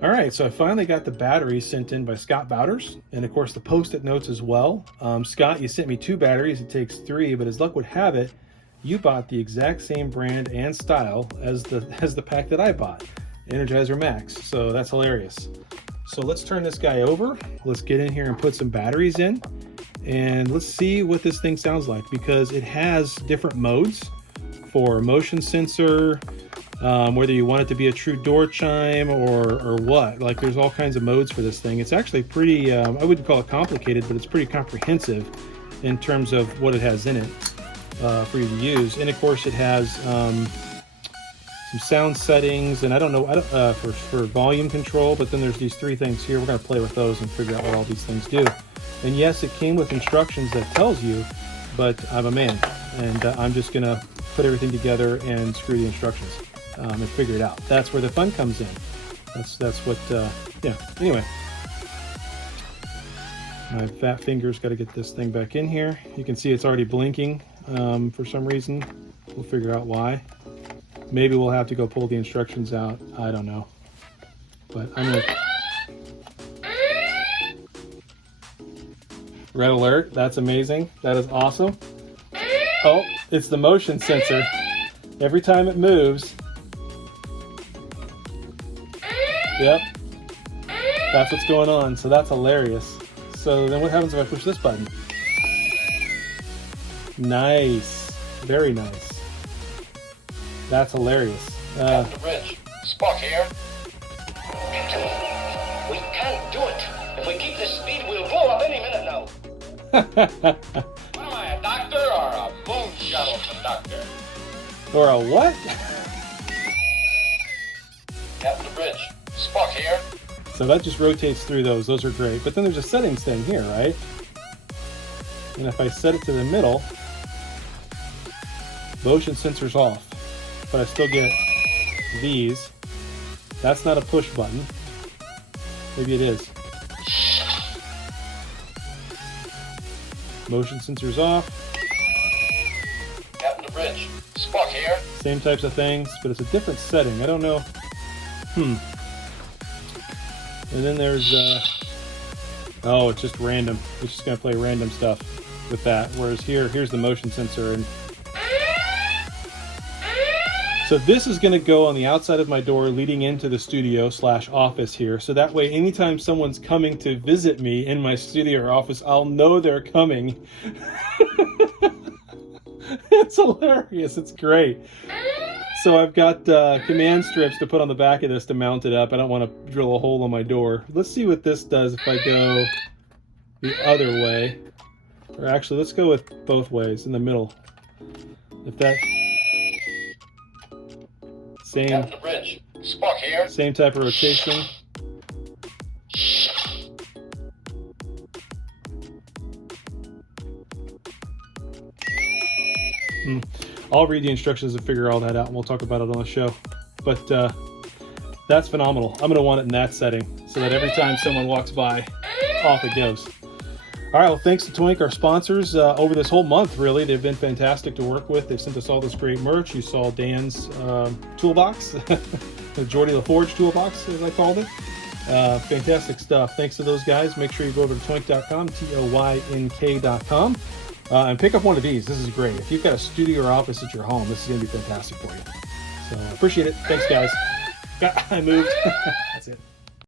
All right, so I finally got the batteries sent in by Scott Bowders, and of course the post-it notes as well. Scott, you sent me 2 batteries. It takes 3, but as luck would have it, you bought the exact same brand and style as the pack that I bought, Energizer Max. So that's hilarious. So let's turn this guy over. Let's get in here and put some batteries in, and let's see what this thing sounds like, because it has different modes for motion sensor. Whether you want it to be a true door chime or what. Like, there's all kinds of modes for this thing. It's actually pretty, I wouldn't call it complicated, but it's pretty comprehensive in terms of what it has in it for you to use. And of course it has some sound settings, and I don't know for volume control, but then there's these 3 things here. We're going to play with those and figure out what all these things do. And yes, it came with instructions that tells you, but I'm a man, and I'm just going to put everything together and screw the instructions. And figure it out. That's where the fun comes in. That's what, yeah. Anyway, my fat finger's got to get this thing back in here. You can see it's already blinking for some reason. We'll figure out why. Maybe we'll have to go pull the instructions out. I don't know. But I'm gonna... Red alert. That's amazing. That is awesome. Oh, it's the motion sensor. Every time it moves. Yep, that's what's going on. So that's hilarious. So then what happens if I push this button? Nice, very nice. That's hilarious. Captain Bridge, Spock here. We can't do it. If we keep this speed, we'll blow up any minute now. What am I, a doctor or a moon shuttle conductor? Or a what? Captain Bridge, Spock here. So that just rotates through those. Those are great. But then there's a settings thing here, right? And if I set it to the middle, motion sensor's off. But I still get these. That's not a push button. Maybe it is. Motion sensor's off. Captain Bridge, Spock here. Same types of things, but it's a different setting. I don't know. And then there's, oh, it's just random. It's just going to play random stuff with that. Whereas here's the motion sensor. And so this is going to go on the outside of my door leading into the studio / office here. So that way, anytime someone's coming to visit me in my studio or office, I'll know they're coming. It's hilarious. It's great. So I've got command strips to put on the back of this to mount it up. I don't want to drill a hole in my door. Let's see what this does if I go the other way. Or actually, let's go with both ways, in the middle. If that... Captain Bridge, Spock here. Same type of rotation. I'll read the instructions and figure all that out, and we'll talk about it on the show. But that's phenomenal. I'm going to want it in that setting so that every time someone walks by, off it goes. All right, well, thanks to Twink, our sponsors, over this whole month, really. They've been fantastic to work with. They've sent us all this great merch. You saw Dan's toolbox, the Geordie LaForge toolbox, as I called it. Fantastic stuff. Thanks to those guys. Make sure you go over to twink.com, TOYNK.com. And pick up one of these. This is great. If you've got a studio or office at your home, this is going to be fantastic for you. So I appreciate it. Thanks, guys. I moved. That's it.